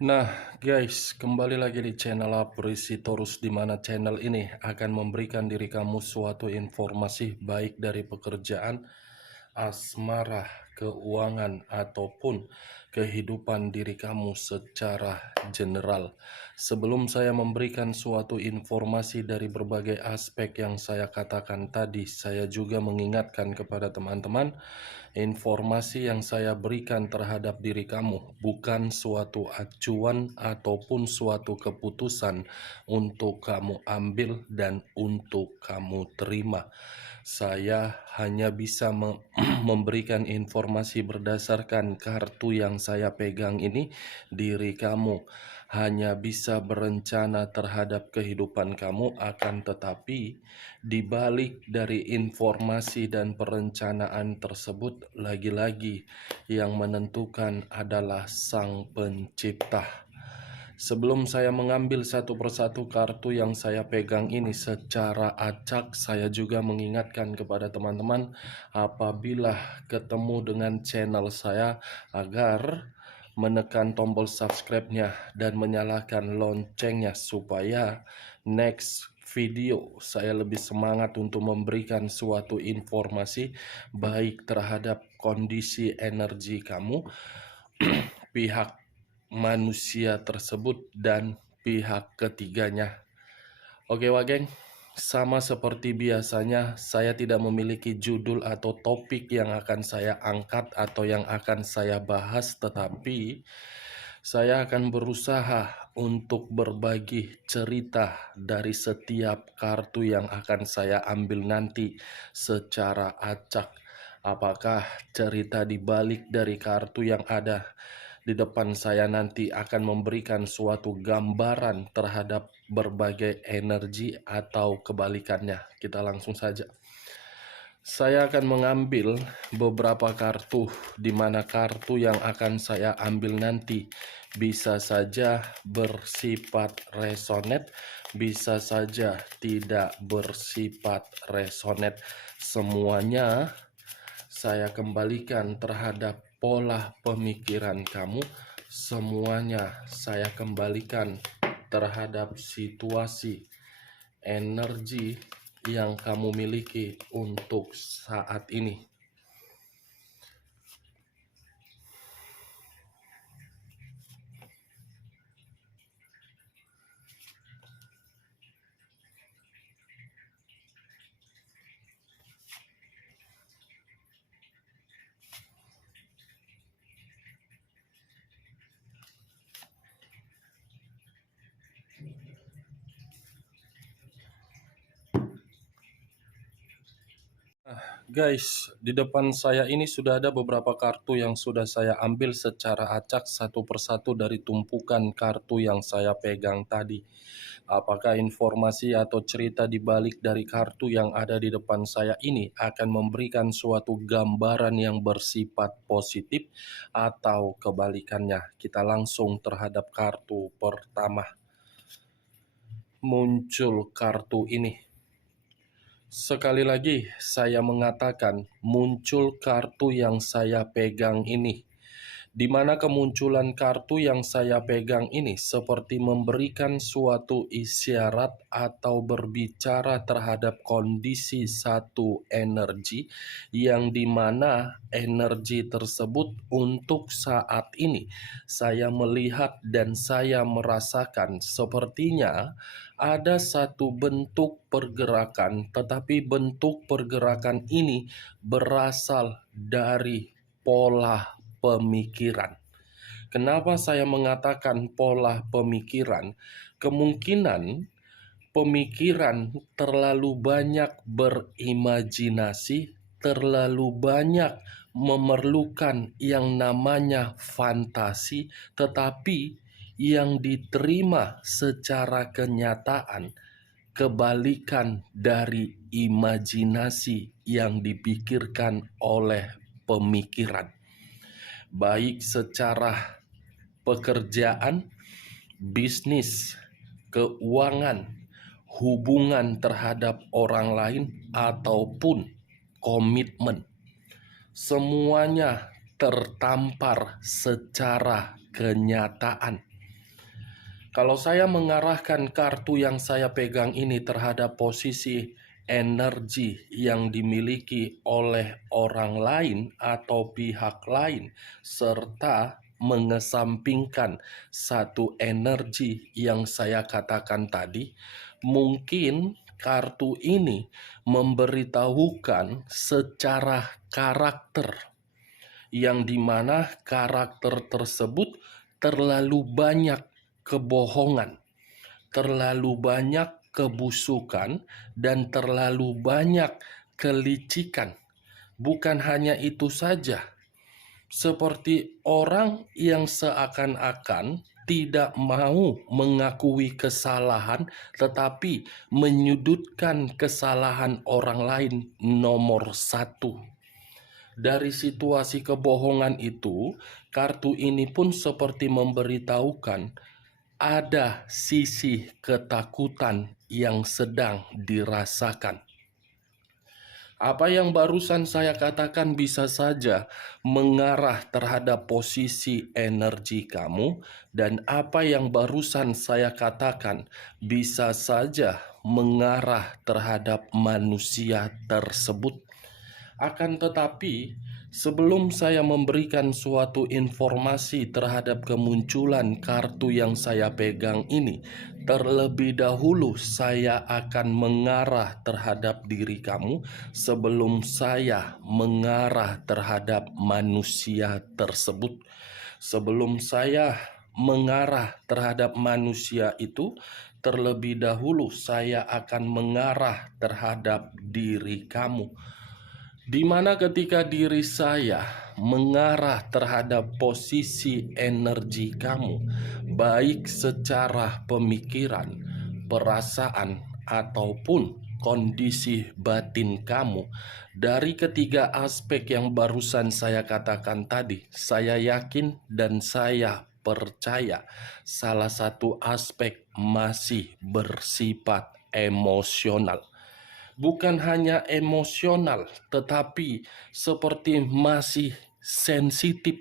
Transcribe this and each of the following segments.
Nah, guys, kembali lagi di channel Aprisi Torus, di mana channel ini akan memberikan diri kamu suatu informasi baik dari pekerjaan, asmara, keuangan, ataupun kehidupan diri kamu secara general. Sebelum saya memberikan suatu informasi dari berbagai aspek yang saya katakan tadi, saya juga mengingatkan kepada teman-teman, informasi yang saya berikan terhadap diri kamu bukan suatu acuan ataupun suatu keputusan untuk kamu ambil dan untuk kamu terima. Saya hanya bisa memberikan informasi berdasarkan kartu yang saya pegang ini. Diri kamu hanya bisa berencana terhadap kehidupan kamu, akan tetapi di balik dari informasi dan perencanaan tersebut, lagi-lagi yang menentukan adalah Sang Pencipta. Sebelum saya mengambil satu persatu kartu yang saya pegang ini secara acak, saya juga mengingatkan kepada teman-teman apabila ketemu dengan channel saya agar menekan tombol subscribe-nya dan menyalakan loncengnya supaya next video saya lebih semangat untuk memberikan suatu informasi baik terhadap kondisi energi kamu, pihak manusia tersebut, dan pihak ketiganya. Oke Wageng, sama seperti biasanya saya tidak memiliki judul atau topik yang akan saya angkat atau yang akan saya bahas, tetapi saya akan berusaha untuk berbagi cerita dari setiap kartu yang akan saya ambil nanti secara acak. Apakah cerita di balik dari kartu yang ada di depan saya nanti akan memberikan suatu gambaran terhadap berbagai energi atau kebalikannya? Kita langsung saja. Saya akan mengambil beberapa kartu, di mana kartu yang akan saya ambil nanti bisa saja bersifat resonet, bisa saja tidak bersifat resonet. Semuanya saya kembalikan terhadap pola pemikiran kamu. Semuanya saya kembalikan terhadap situasi energi yang kamu miliki untuk saat ini. Guys, di depan saya ini sudah ada beberapa kartu yang sudah saya ambil secara acak satu persatu dari tumpukan kartu yang saya pegang tadi. Apakah informasi atau cerita di balik dari kartu yang ada di depan saya ini akan memberikan suatu gambaran yang bersifat positif atau kebalikannya? Kita langsung terhadap kartu pertama. Muncul kartu ini. Sekali lagi saya mengatakan muncul kartu yang saya pegang ini, di mana kemunculan kartu yang saya pegang ini seperti memberikan suatu isyarat atau berbicara terhadap kondisi satu energi, yang dimana energi tersebut untuk saat ini saya melihat dan saya merasakan sepertinya ada satu bentuk pergerakan, tetapi bentuk pergerakan ini berasal dari pola pemikiran. Kenapa saya mengatakan pola pemikiran? Kemungkinan pemikiran terlalu banyak berimajinasi, terlalu banyak memerlukan yang namanya fantasi, tetapi yang diterima secara kenyataan kebalikan dari imajinasi yang dipikirkan oleh pemikiran, baik secara pekerjaan, bisnis, keuangan, hubungan terhadap orang lain, ataupun komitmen. Semuanya tertampar secara kenyataan. Kalau saya mengarahkan kartu yang saya pegang ini terhadap posisi energi yang dimiliki oleh orang lain atau pihak lain, serta mengesampingkan satu energi yang saya katakan tadi, mungkin kartu ini memberitahukan secara karakter, yang dimana karakter tersebut terlalu banyak kebohongan, terlalu banyak kebusukan, dan terlalu banyak kelicikan. Bukan hanya itu saja, seperti orang yang seakan-akan tidak mau mengakui kesalahan, tetapi menyudutkan kesalahan orang lain nomor satu. Dari situasi kebohongan itu, kartu ini pun seperti memberitahukan ada sisi ketakutan yang sedang dirasakan. Apa yang barusan saya katakan bisa saja mengarah terhadap posisi energi kamu, dan apa yang barusan saya katakan bisa saja mengarah terhadap manusia tersebut. Akan tetapi, sebelum saya memberikan suatu informasi terhadap kemunculan kartu yang saya pegang ini, terlebih dahulu saya akan mengarah terhadap diri kamu sebelum saya mengarah terhadap manusia tersebut. Sebelum saya mengarah terhadap manusia itu, terlebih dahulu saya akan mengarah terhadap diri kamu, di mana ketika diri saya mengarah terhadap posisi energi kamu, baik secara pemikiran, perasaan, ataupun kondisi batin kamu, dari ketiga aspek yang barusan saya katakan tadi, saya yakin dan saya percaya salah satu aspek masih bersifat emosional. Bukan hanya emosional, tetapi seperti masih sensitif.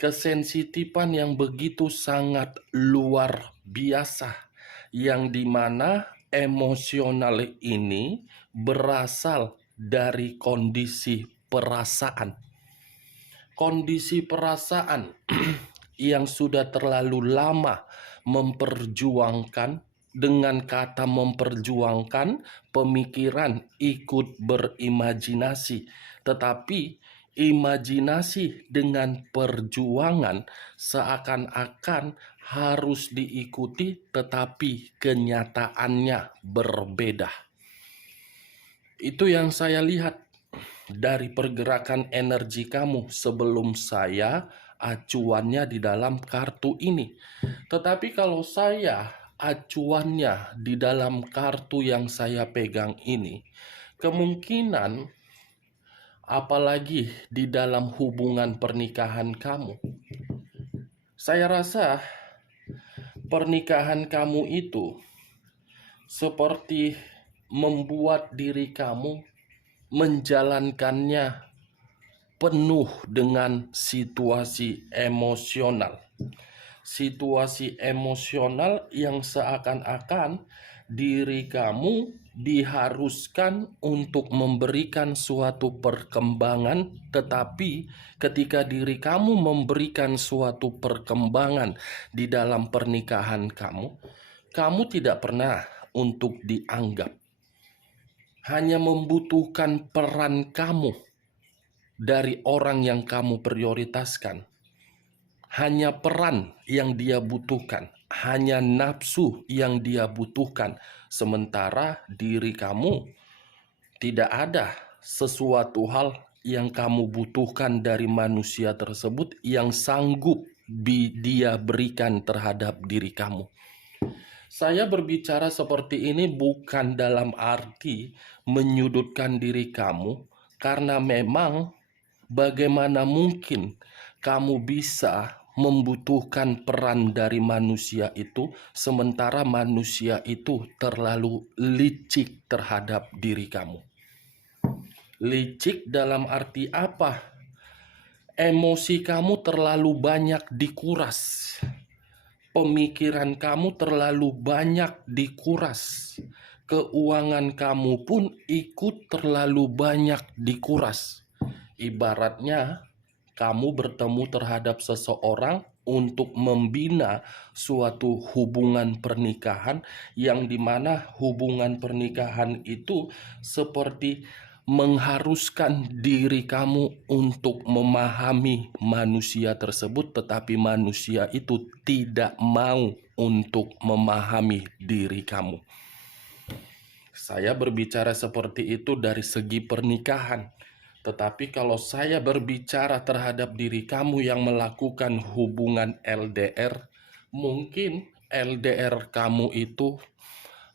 Kesensitifan yang begitu sangat luar biasa, yang dimana emosional ini berasal dari kondisi perasaan. Kondisi perasaan yang sudah terlalu lama memperjuangkan. Dengan kata memperjuangkan, pemikiran ikut berimajinasi, tetapi imajinasi dengan perjuangan seakan-akan harus diikuti, tetapi kenyataannya berbeda. Itu yang saya lihat dari pergerakan energi kamu sebelum saya acuannya di dalam kartu ini. Tetapi kalau saya acuannya di dalam kartu yang saya pegang ini, kemungkinan apalagi di dalam hubungan pernikahan kamu, saya rasa pernikahan kamu itu seperti membuat diri kamu menjalankannya penuh dengan situasi emosional. Situasi emosional yang seakan-akan diri kamu diharuskan untuk memberikan suatu perkembangan, tetapi ketika diri kamu memberikan suatu perkembangan di dalam pernikahan kamu, kamu tidak pernah untuk dianggap. Hanya membutuhkan peran kamu dari orang yang kamu prioritaskan. Hanya peran yang dia butuhkan, hanya nafsu yang dia butuhkan, sementara diri kamu tidak ada sesuatu hal yang kamu butuhkan dari manusia tersebut yang sanggup dia berikan terhadap diri kamu. Saya berbicara seperti ini bukan dalam arti menyudutkan diri kamu, karena memang bagaimana mungkin kamu bisa membutuhkan peran dari manusia itu, sementara manusia itu terlalu licik terhadap diri kamu. Licik dalam arti apa? Emosi kamu terlalu banyak dikuras. pemikiran kamu terlalu banyak dikuras. Keuangan kamu pun ikut terlalu banyak dikuras. Ibaratnya kamu bertemu terhadap seseorang untuk membina suatu hubungan pernikahan yang dimana hubungan pernikahan itu seperti mengharuskan diri kamu untuk memahami manusia tersebut, tetapi manusia itu tidak mau untuk memahami diri kamu. Saya berbicara seperti itu dari segi pernikahan. Tetapi kalau saya berbicara terhadap diri kamu yang melakukan hubungan LDR, mungkin LDR kamu itu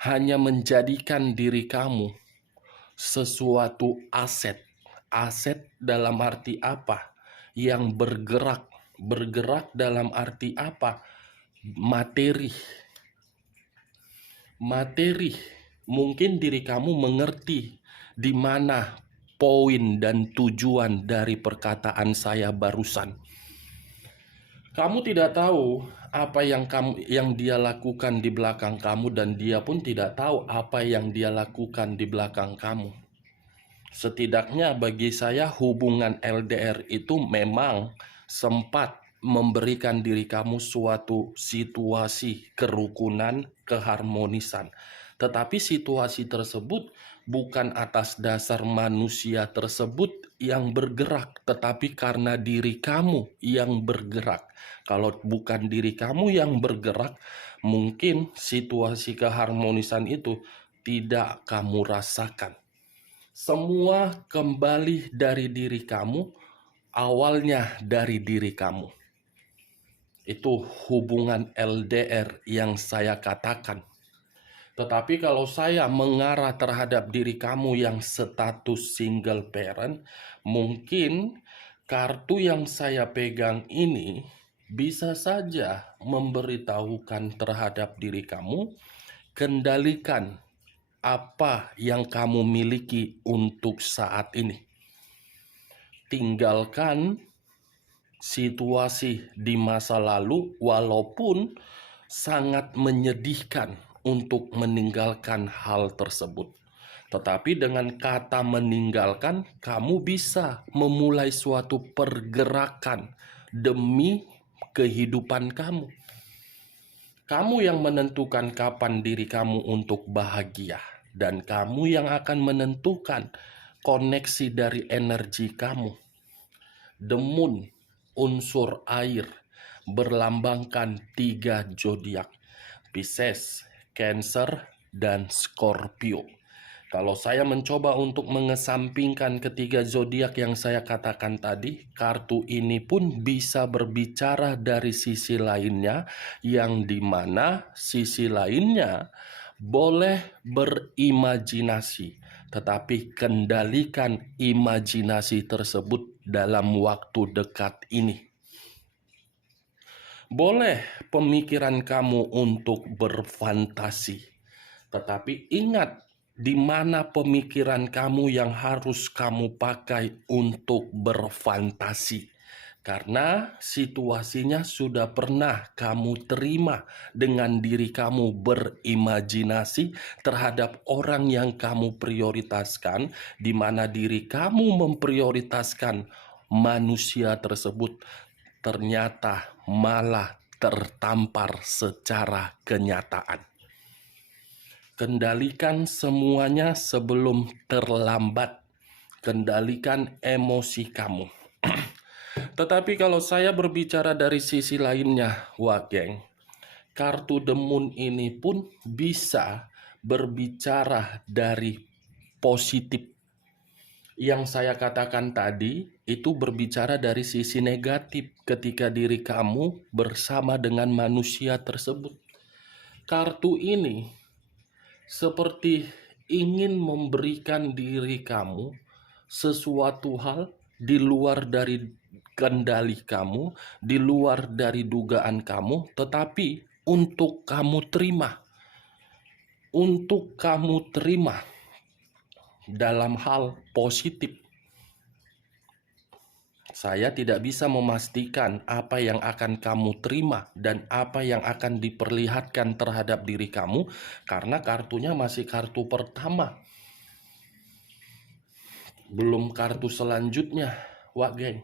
hanya menjadikan diri kamu sesuatu aset. Aset dalam arti apa? Yang bergerak. Bergerak dalam arti apa? Materi. Materi. Mungkin diri kamu mengerti di mana poin dan tujuan dari perkataan saya barusan. Kamu tidak tahu apa yang dia lakukan di belakang kamu, dan dia pun tidak tahu apa yang dia lakukan di belakang kamu. Setidaknya bagi saya hubungan LDR itu memang sempat memberikan diri kamu suatu situasi kerukunan, keharmonisan. Tetapi situasi tersebut bukan atas dasar manusia tersebut yang bergerak, tetapi karena diri kamu yang bergerak. Kalau bukan diri kamu yang bergerak, mungkin situasi keharmonisan itu tidak kamu rasakan. Semua kembali dari diri kamu, awalnya dari diri kamu. Itu hubungan LDR yang saya katakan. Tetapi kalau saya mengarah terhadap diri kamu yang status single parent, mungkin kartu yang saya pegang ini bisa saja memberitahukan terhadap diri kamu, kendalikan apa yang kamu miliki untuk saat ini. Tinggalkan situasi di masa lalu, walaupun sangat menyedihkan untuk meninggalkan hal tersebut. Tetapi dengan kata meninggalkan, kamu bisa memulai suatu pergerakan demi kehidupan kamu. Kamu yang menentukan kapan diri kamu untuk bahagia, dan kamu yang akan menentukan koneksi dari energi kamu. The Moon, unsur air, berlambangkan 3 zodiak: Pisces, Cancer, dan Scorpio. Kalau saya mencoba untuk mengesampingkan ketiga zodiak yang saya katakan tadi, kartu ini pun bisa berbicara dari sisi lainnya, yang dimana sisi lainnya boleh berimajinasi, tetapi kendalikan imajinasi tersebut dalam waktu dekat ini. Boleh pemikiran kamu untuk berfantasi, tetapi ingat di mana pemikiran kamu yang harus kamu pakai untuk berfantasi. Karena situasinya sudah pernah kamu terima dengan diri kamu berimajinasi terhadap orang yang kamu prioritaskan, di mana diri kamu memprioritaskan manusia tersebut, ternyata malah tertampar secara kenyataan. Kendalikan semuanya sebelum terlambat. Kendalikan emosi kamu. Tetapi kalau saya berbicara dari sisi lainnya, wah geng, kartu The Moon ini pun bisa berbicara dari positif. Yang saya katakan tadi itu berbicara dari sisi negatif ketika diri kamu bersama dengan manusia tersebut. Kartu ini seperti ingin memberikan diri kamu sesuatu hal di luar dari kendali kamu, di luar dari dugaan kamu, tetapi untuk kamu terima. Untuk kamu terima dalam hal positif. Saya tidak bisa memastikan apa yang akan kamu terima dan apa yang akan diperlihatkan terhadap diri kamu karena kartunya masih kartu pertama, belum kartu selanjutnya, Wak geng.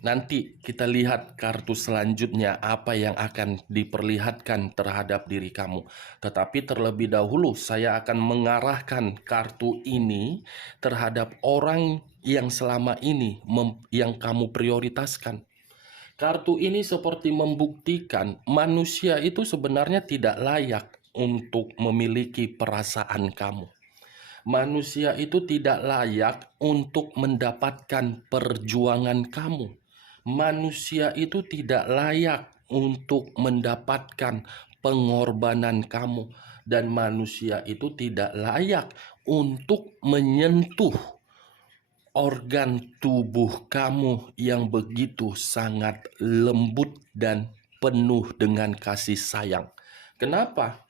Nanti kita lihat kartu selanjutnya apa yang akan diperlihatkan terhadap diri kamu. Tetapi terlebih dahulu saya akan mengarahkan kartu ini terhadap orang yang selama ini yang kamu prioritaskan. Kartu ini seperti membuktikan manusia itu sebenarnya tidak layak untuk memiliki perasaan kamu. Manusia itu tidak layak untuk mendapatkan perjuangan kamu. Manusia itu tidak layak untuk mendapatkan pengorbanan kamu, dan manusia itu tidak layak untuk menyentuh organ tubuh kamu yang begitu sangat lembut dan penuh dengan kasih sayang. Kenapa?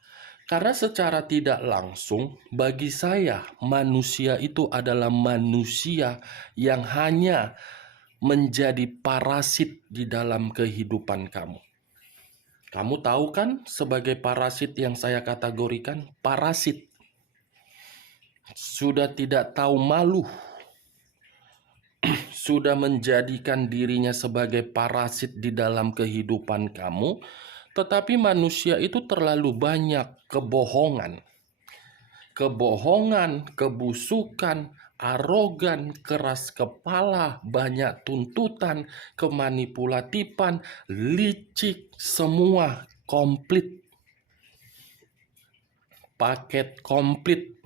Karena secara tidak langsung bagi saya manusia itu adalah manusia yang hanya menjadi parasit di dalam kehidupan kamu. Kamu tahu kan sebagai parasit yang saya kategorikan? Parasit sudah tidak tahu malu, sudah menjadikan dirinya sebagai parasit di dalam kehidupan kamu. Tetapi manusia itu terlalu banyak kebohongan, kebusukan, arogan, keras kepala, banyak tuntutan, kemanipulatifan, licik, semua komplit. Paket komplit.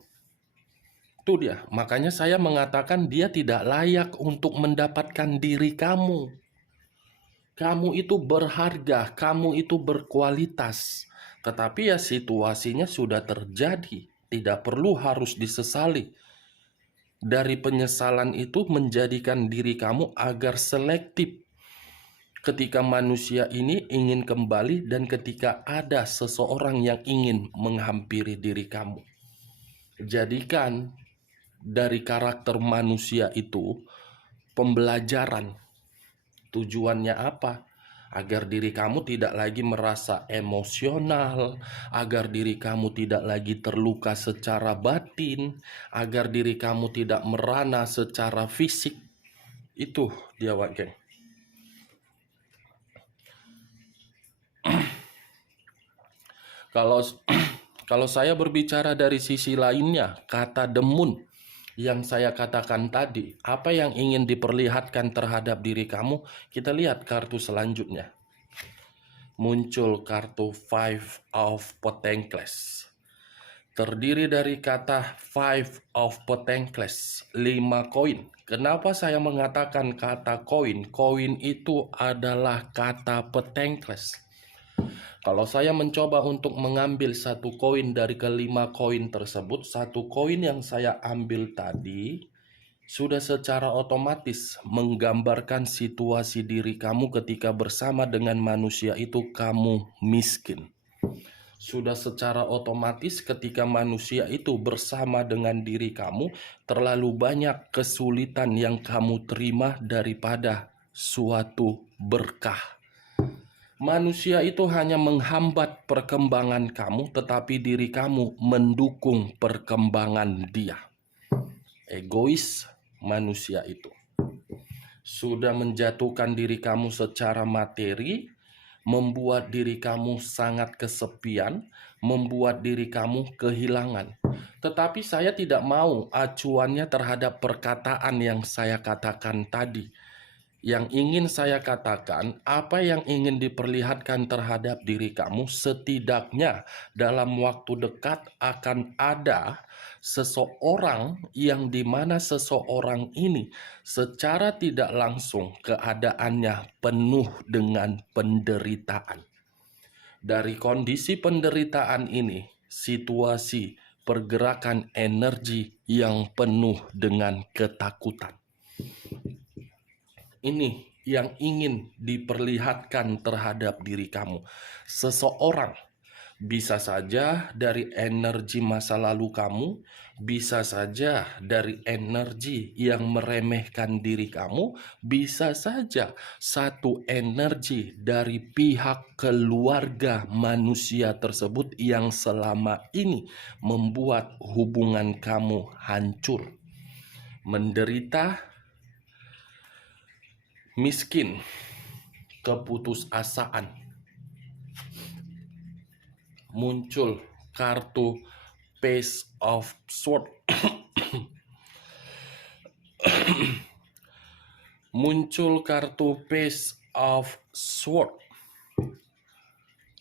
Itu dia. Makanya saya mengatakan dia tidak layak untuk mendapatkan diri kamu. Kamu itu berharga, kamu itu berkualitas. Tetapi ya situasinya sudah terjadi. Tidak perlu harus disesali. Dari penyesalan itu menjadikan diri kamu agar selektif ketika manusia ini ingin kembali dan ketika ada seseorang yang ingin menghampiri diri kamu. Jadikan dari karakter manusia itu pembelajaran. Tujuannya apa? Agar diri kamu tidak lagi merasa emosional, agar diri kamu tidak lagi terluka secara batin, agar diri kamu tidak merana secara fisik. Itu dia, Wak geng. Kalau saya berbicara dari sisi lainnya, kata demun yang saya katakan tadi, apa yang ingin diperlihatkan terhadap diri kamu, kita lihat kartu selanjutnya. Muncul kartu Five of Pentacles. Terdiri dari kata Five of Pentacles, 5 koin. Kenapa saya mengatakan kata koin? Koin itu adalah kata Pentacles. Kalau saya mencoba untuk mengambil satu koin dari kelima koin tersebut, satu koin yang saya ambil tadi sudah secara otomatis menggambarkan situasi diri kamu ketika bersama dengan manusia itu kamu miskin. Sudah secara otomatis ketika manusia itu bersama dengan diri kamu, terlalu banyak kesulitan yang kamu terima daripada suatu berkah. Manusia itu hanya menghambat perkembangan kamu, tetapi diri kamu mendukung perkembangan dia. Egois manusia itu sudah menjatuhkan diri kamu secara materi, membuat diri kamu sangat kesepian, membuat diri kamu kehilangan. Tetapi saya tidak mau acuannya terhadap perkataan yang saya katakan tadi. Yang ingin saya katakan, apa yang ingin diperlihatkan terhadap diri kamu, setidaknya dalam waktu dekat akan ada seseorang yang dimana seseorang ini secara tidak langsung keadaannya penuh dengan penderitaan. Dari kondisi penderitaan ini, situasi pergerakan energi yang penuh dengan ketakutan. Ini yang ingin diperlihatkan terhadap diri kamu. Seseorang Bisa saja dari energi masa lalu kamu, bisa saja dari energi yang meremehkan diri kamu, bisa saja satu energi dari pihak keluarga manusia tersebut yang selama ini membuat hubungan kamu hancur, menderita, miskin, keputusasaan. Muncul kartu Page of Swords. Muncul kartu Page of Swords.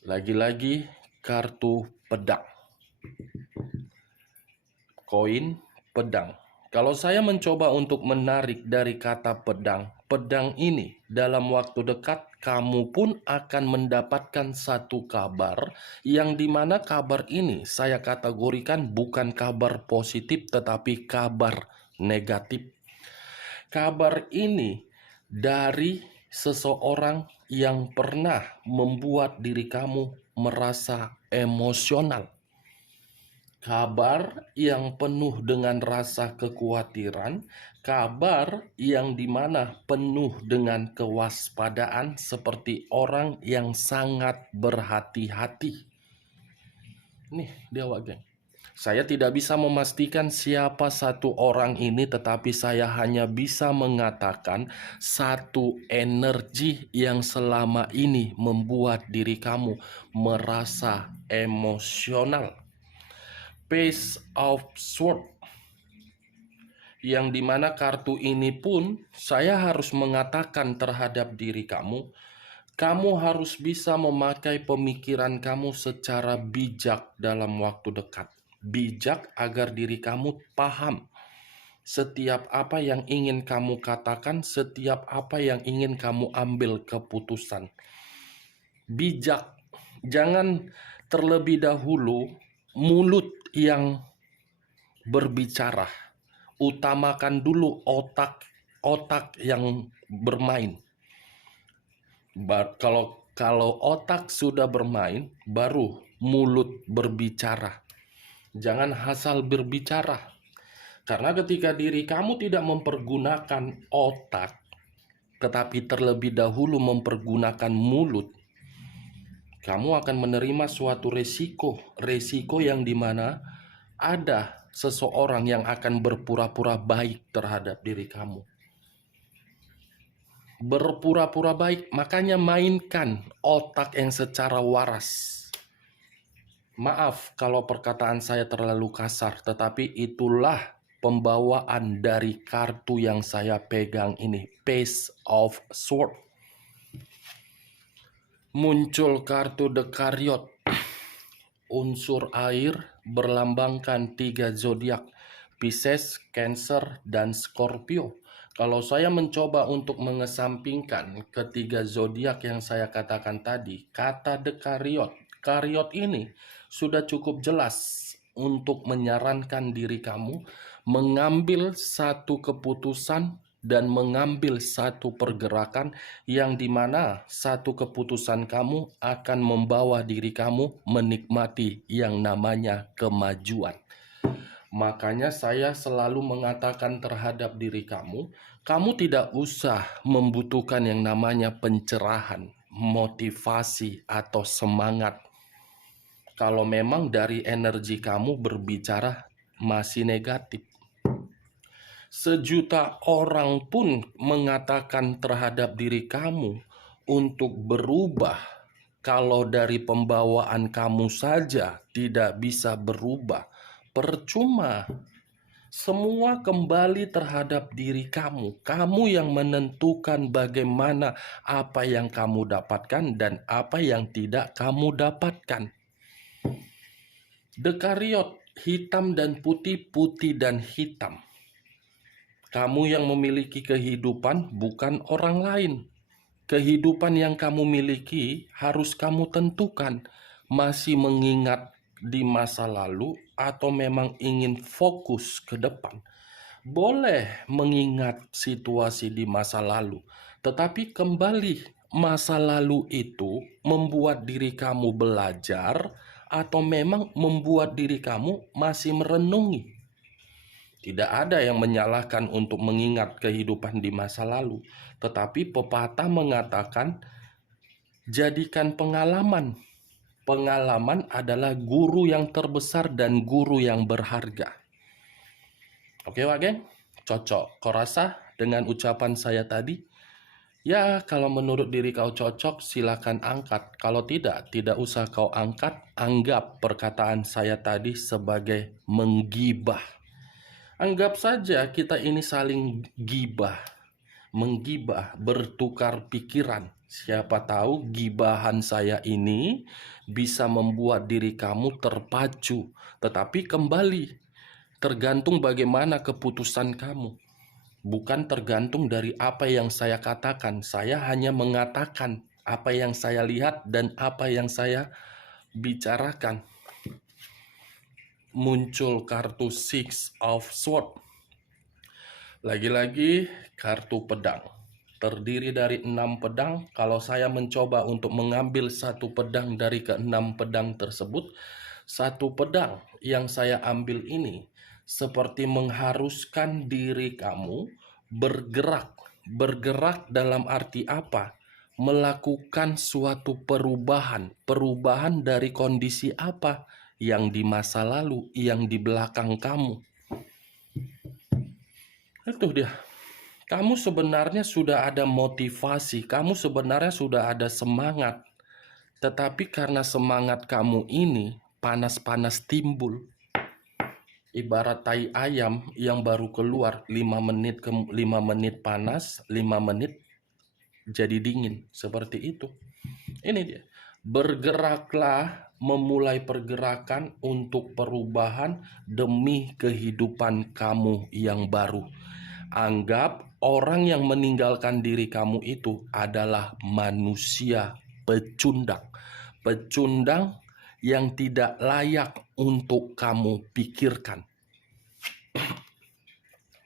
Lagi-lagi kartu pedang. Koin pedang. Kalau saya mencoba untuk menarik dari kata pedang, pedang ini dalam waktu dekat kamu pun akan mendapatkan satu kabar yang dimana kabar ini saya kategorikan bukan kabar positif tetapi kabar negatif. Kabar ini dari seseorang yang pernah membuat diri kamu merasa emosional. Kabar yang penuh dengan rasa kekhawatiran, kabar yang dimana penuh dengan kewaspadaan seperti orang yang sangat berhati-hati. Nih dia geng. Saya tidak bisa memastikan siapa satu orang ini, tetapi saya hanya bisa mengatakan satu energi yang selama ini membuat diri kamu merasa emosional. Page of Swords, yang dimana kartu ini pun saya harus mengatakan terhadap diri kamu, kamu harus bisa memakai pemikiran kamu secara bijak dalam waktu dekat. Bijak agar diri kamu paham setiap apa yang ingin kamu katakan, setiap apa yang ingin kamu ambil keputusan. Bijak, jangan terlebih dahulu mulut yang berbicara. Utamakan dulu otak yang bermain. Kalau otak sudah bermain, baru mulut berbicara. Jangan asal berbicara. Karena ketika diri kamu tidak mempergunakan otak, tetapi terlebih dahulu mempergunakan mulut, kamu akan menerima suatu resiko yang dimana ada seseorang yang akan berpura-pura baik terhadap diri kamu. Berpura-pura baik, makanya mainkan otak yang secara waras. Maaf kalau perkataan saya terlalu kasar, tetapi itulah pembawaan dari kartu yang saya pegang ini, Page of Swords. Muncul kartu The Chariot, unsur air berlambangkan 3 zodiak, Pisces, Cancer, dan Scorpio. Kalau saya mencoba untuk mengesampingkan ketiga zodiak yang saya katakan tadi, kata The Chariot ini sudah cukup jelas untuk menyarankan diri kamu mengambil satu keputusan dan mengambil satu pergerakan yang dimana satu keputusan kamu akan membawa diri kamu menikmati yang namanya kemajuan. Makanya saya selalu mengatakan terhadap diri kamu, kamu tidak usah membutuhkan yang namanya pencerahan, motivasi, atau semangat. Kalau memang dari energi kamu berbicara masih negatif. Sejuta orang pun mengatakan terhadap diri kamu untuk berubah. Kalau dari pembawaan kamu saja tidak bisa berubah, percuma. Semua kembali terhadap diri kamu. Kamu yang menentukan bagaimana apa yang kamu dapatkan dan apa yang tidak kamu dapatkan. The Chariot, hitam dan putih, putih dan hitam. Kamu yang memiliki kehidupan, bukan orang lain. Kehidupan yang kamu miliki harus kamu tentukan. Masih mengingat di masa lalu atau memang ingin fokus ke depan. Boleh mengingat situasi di masa lalu, tetapi kembali masa lalu itu membuat diri kamu belajar atau memang membuat diri kamu masih merenungi? Tidak ada yang menyalahkan untuk mengingat kehidupan di masa lalu, tetapi pepatah mengatakan, jadikan pengalaman. Pengalaman adalah guru yang terbesar dan guru yang berharga. Oke, Wak Geng? Cocok. Kau rasa dengan ucapan saya tadi? Ya, kalau menurut diri kau cocok, silakan angkat. Kalau tidak, tidak usah kau angkat. Anggap perkataan saya tadi sebagai menggibah. Anggap saja kita ini saling gibah, menggibah, bertukar pikiran. Siapa tahu gibahan saya ini bisa membuat diri kamu terpacu. Tetapi kembali, tergantung bagaimana keputusan kamu. Bukan tergantung dari apa yang saya katakan. Saya hanya mengatakan apa yang saya lihat dan apa yang saya bicarakan. Muncul kartu Six of Swords. Lagi-lagi kartu pedang. Terdiri dari 6 pedang. Kalau saya mencoba untuk mengambil satu pedang dari ke-6 pedang tersebut, satu pedang yang saya ambil ini seperti mengharuskan diri kamu bergerak. Bergerak dalam arti apa? Melakukan suatu perubahan. Perubahan dari kondisi apa? Yang di masa lalu, yang di belakang kamu. Itu dia. Kamu sebenarnya sudah ada motivasi, kamu sebenarnya sudah ada semangat. Tetapi karena semangat kamu ini panas-panas timbul. Ibarat tai ayam yang baru keluar 5 menit panas, 5 menit jadi dingin. Seperti itu. Ini dia. Bergeraklah, memulai pergerakan untuk perubahan demi kehidupan kamu yang baru. Anggap orang yang meninggalkan diri kamu itu adalah manusia pecundang. Pecundang yang tidak layak untuk kamu pikirkan.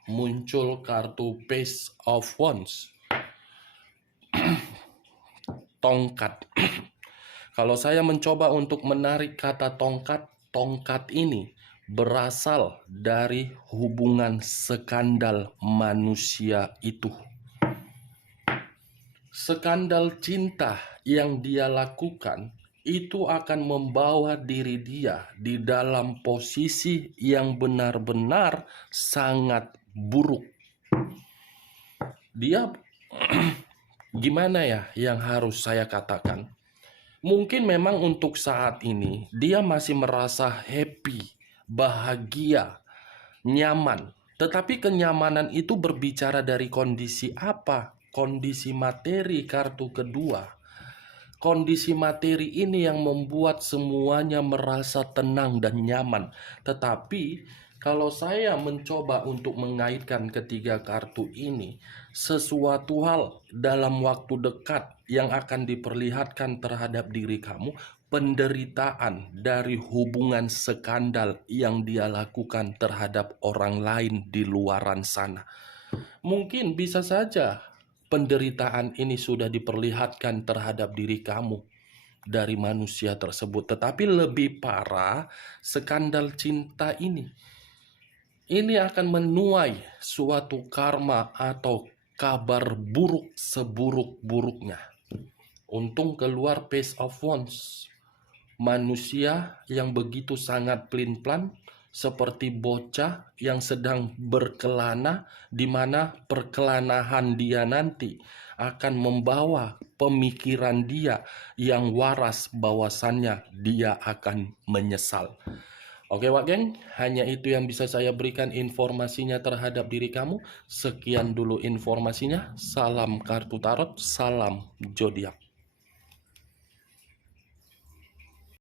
Muncul kartu Page of Wands. Tongkat. Kalau saya mencoba untuk menarik kata tongkat, tongkat ini berasal dari hubungan skandal manusia itu. Skandal cinta yang dia lakukan itu akan membawa diri dia di dalam posisi yang benar-benar sangat buruk. Dia gimana ya yang harus saya katakan? Mungkin memang untuk saat ini dia masih merasa happy, bahagia, nyaman. Tetapi kenyamanan itu berbicara dari kondisi apa? Kondisi materi kartu kedua. Kondisi materi ini yang membuat semuanya merasa tenang dan nyaman. Tetapi kalau saya mencoba untuk mengaitkan ketiga kartu ini, sesuatu hal dalam waktu dekat yang akan diperlihatkan terhadap diri kamu, penderitaan dari hubungan skandal yang dia lakukan terhadap orang lain di luaran sana. Mungkin bisa saja penderitaan ini sudah diperlihatkan terhadap diri kamu dari manusia tersebut. Tetapi lebih parah, skandal cinta ini akan menuai suatu karma atau kabar buruk seburuk-buruknya. Untung keluar Page of Wands. Manusia yang begitu sangat pelin-pelan seperti bocah yang sedang berkelana, di mana perkelanahan dia nanti akan membawa pemikiran dia yang waras bahwasannya dia akan menyesal. Oke Wak Geng, hanya itu yang bisa saya berikan informasinya terhadap diri kamu. Sekian dulu informasinya. Salam kartu tarot, salam zodiak.